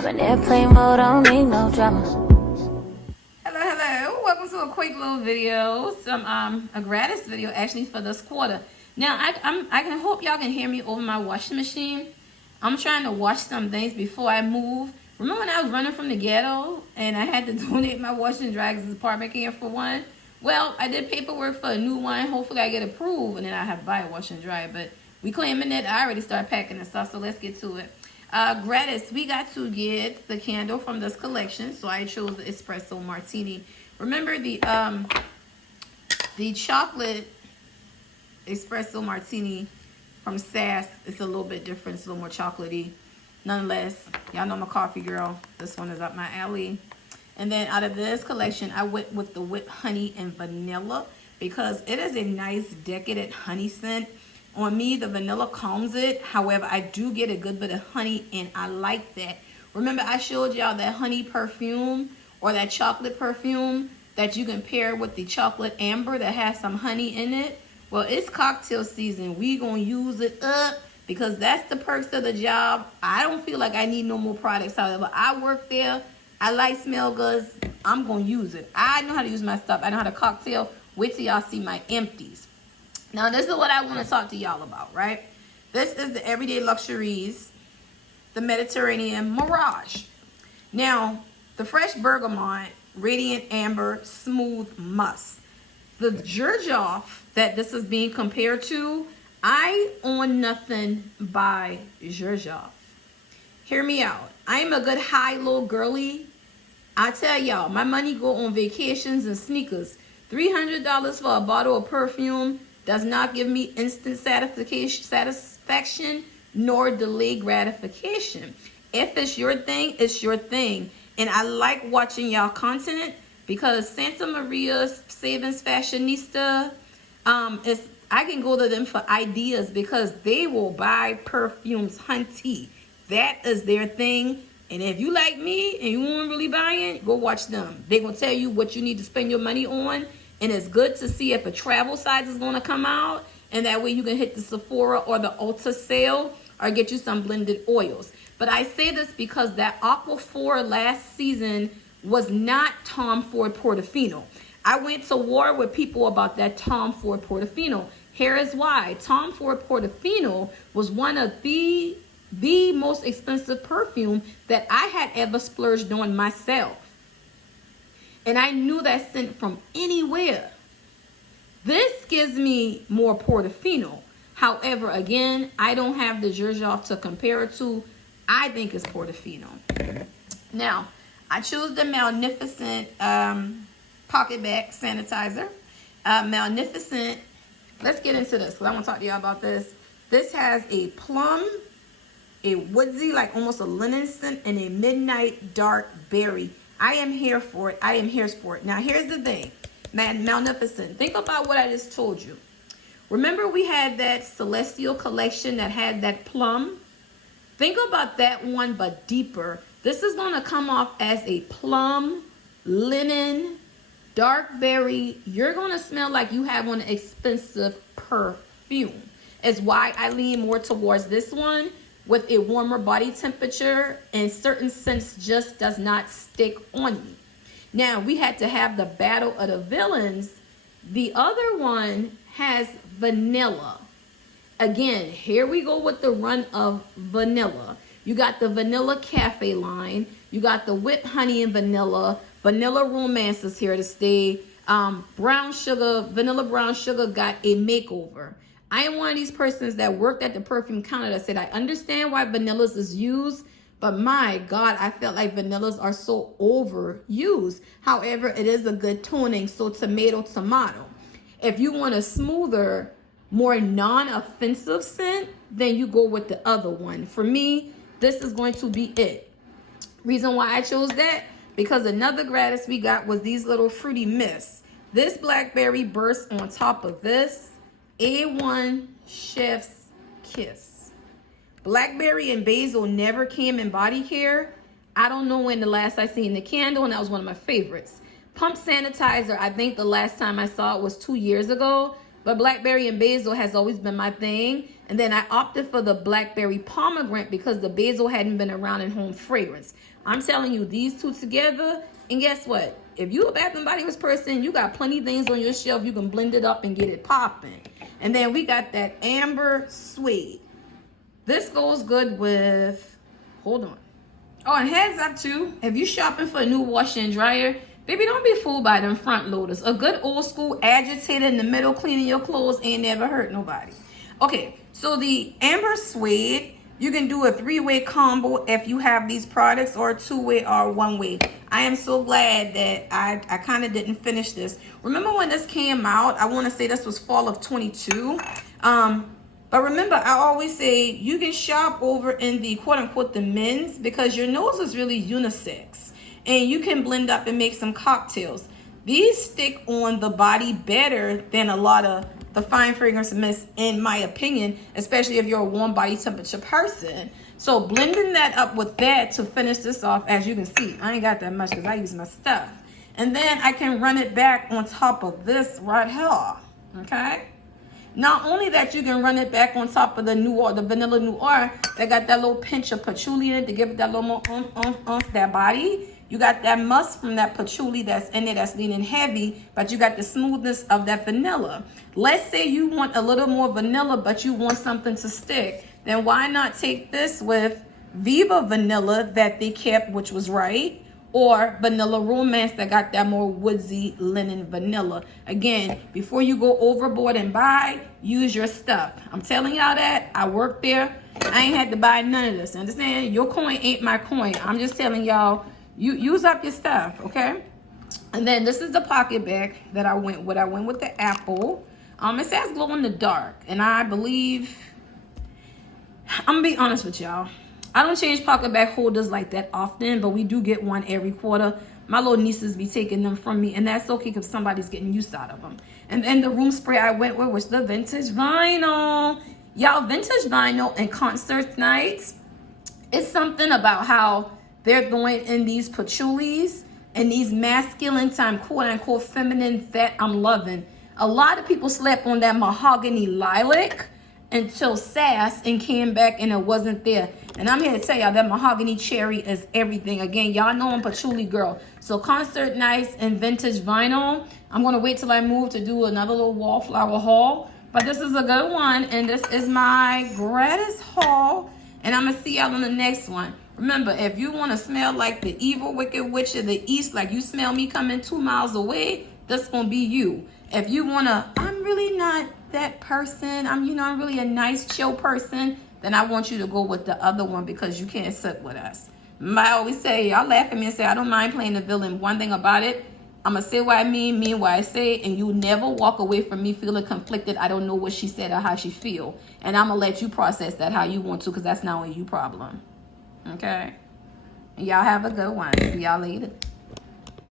I'm in airplane mode, I don't need no drama. Hello. Welcome to a quick little video, a gratis video actually for this quarter. Now I can hope y'all can hear me over my washing machine. I'm trying to wash some things before I move. Remember when I was running from the ghetto and I had to donate my washer and dryer because the apartment came for one? Well, I did paperwork for a new one. Hopefully I get approved and then I have to buy a washer and dryer. But we claiming that I already started packing and stuff, so let's get to it. Gratis, we got to get the candle from this collection, so I chose the espresso martini. Remember the chocolate espresso martini from Sass. It's a little bit different. It's a little more chocolatey. Nonetheless, y'all know I'm a coffee girl. This one is up my alley. And then out of this collection, I went with the whipped honey and vanilla because it is a nice decadent honey scent. On me, the vanilla calms it. However, I do get a good bit of honey, and I like that. Remember, I showed y'all that honey perfume or that chocolate perfume that you can pair with the chocolate amber that has some honey in it. Well, it's cocktail season. We gonna use it up because that's the perks of the job. I don't feel like I need no more products. However, I work there. I like smell goods. I'm gonna use it. I know how to use my stuff. I know how to cocktail. Wait till y'all see my empties. Now, this is what I want to talk to y'all about, right? This is the Everyday Luxuries, the Mediterranean Mirage. Now, the Fresh Bergamot, Radiant Amber, Smooth Musk. The Xerjoff that this is being compared to, I own nothing by Xerjoff. Hear me out. I am a good high-low girly. I tell y'all, my money go on vacations and sneakers. $300 for a bottle of perfume does not give me instant satisfaction nor delayed gratification. If it's your thing, it's your thing. And I like watching y'all content because Santa Maria's Savings Fashionista, I can go to them for ideas because they will buy perfumes hunty. That is their thing. And if you like me and you weren't really buying, go watch them. They're going to tell you what you need to spend your money on. And it's good to see if a travel size is going to come out. And that way you can hit the Sephora or the Ulta sale or get you some blended oils. But I say this because that Aquaphor last season was not Tom Ford Portofino. I went to war with people about that Tom Ford Portofino. Here is why. Tom Ford Portofino was one of the most expensive perfume that I had ever splurged on myself. And I knew that scent from anywhere. This gives me more Portofino. However, again, I don't have the Xerjoff to compare it to. I think it's Portofino. Now, I choose the Magnificent Pocket Bag Sanitizer. Magnificent. Let's get into this because I want to talk to y'all about this. This has a plum, a woodsy, like almost a linen scent, and a midnight dark berry. I am here for it. I am here for it. Now, here's the thing. Magnificent. Think about what I just told you. Remember we had that Celestial collection that had that plum? Think about that one, but deeper. This is going to come off as a plum, linen, dark berry. You're going to smell like you have an expensive perfume. Is why I lean more towards this one. With a warmer body temperature and certain scents just does not stick on me. Now, we had to have the Battle of the Villains. The other one has vanilla. Again, here we go with the run of vanilla. You got the Vanilla Cafe line. You got the whipped honey and vanilla. Vanilla Romance is here to stay. Brown sugar, vanilla brown sugar got a makeover. I am one of these persons that worked at the perfume counter that said, I understand why vanillas is used, but my God, I felt like vanillas are so overused. However, it is a good toning, so tomato. If you want a smoother, more non-offensive scent, then you go with the other one. For me, this is going to be it. Reason why I chose that, because another gratis we got was these little fruity mists. This blackberry burst on top of this. A1 Chef's Kiss. Blackberry and basil never came in body care. I don't know when the last I seen the candle, and that was one of my favorites. Pump sanitizer, I think the last time I saw it was 2 years ago. But blackberry and basil has always been my thing. And then I opted for the blackberry pomegranate because the basil hadn't been around in home fragrance. I'm telling you, these two together, and guess what? If you a Bath and Body Works person, you got plenty of things on your shelf. You can blend it up and get it popping. And then we got that amber suede. This goes good with, hold on. Oh, and heads up too, if you shopping for a new washer and dryer, baby, don't be fooled by them front loaders. A good old school agitator in the middle cleaning your clothes ain't never hurt nobody. Okay, so the amber suede, you can do a 3-way combo if you have these products, or a 2-way or 1-way. I am so glad that I kind of didn't finish this. Remember when this came out? I want to say this was fall of 22. But remember, I always say you can shop over in the quote-unquote the men's, because your nose is really unisex. And you can blend up and make some cocktails. These stick on the body better than a lot of the fine fragrance mists, in my opinion, especially if you're a warm body temperature person. So blending that up with that to finish this off, as you can see, I ain't got that much because I use my stuff. And then I can run it back on top of this right here, okay? Not only that, you can run it back on top of the Noir, the Vanilla Noir, that got that little pinch of patchouli in it to give it that little more oomph, that body. You got that musk from that patchouli that's in it that's leaning heavy, but you got the smoothness of that vanilla. Let's say you want a little more vanilla, but you want something to stick. Then why not take this with Viva Vanilla that they kept, which was right, or Vanilla Romance that got that more woodsy linen vanilla. Again, before you go overboard and buy, use your stuff. I'm telling y'all that. I worked there. I ain't had to buy none of this. Understand? Your coin ain't my coin. I'm just telling y'all, you use up your stuff, okay? And then this is the pocket bag that I went with. I went with the apple. It says glow in the dark, and I believe, I'm gonna be honest with y'all, I don't change pocket bag holders like that often, but we do get one every quarter. My little nieces be taking them from me, and that's okay because somebody's getting use out of them. And then the room spray I went with was the vintage vinyl. Y'all, vintage vinyl and concert nights, it's something about how they're going in these patchoulis and these masculine time, quote unquote feminine, that I'm loving. A lot of people slept on that mahogany lilac until SAS and came back and it wasn't there. And I'm here to tell y'all that mahogany cherry is everything. Again, y'all know I'm patchouli girl. So concert nights and vintage vinyl. I'm gonna wait till I move to do another little wallflower haul. But this is a good one, and this is my Gratis haul. And I'm gonna see y'all on the next one. Remember, if you wanna smell like the evil wicked witch of the east, like you smell me coming 2 miles away, that's gonna be you. If you wanna, I'm really not that person, I'm really a nice chill person, then I want you to go with the other one because you can't sit with us. I always say, y'all laugh at me and say I don't mind playing the villain. One thing about it, I'm gonna say what I mean what I say, and you never walk away from me feeling conflicted. I don't know what she said or how she feel, and I'm gonna let you process that how you want to, because that's not a you problem. Okay, and y'all have a good one. See y'all later.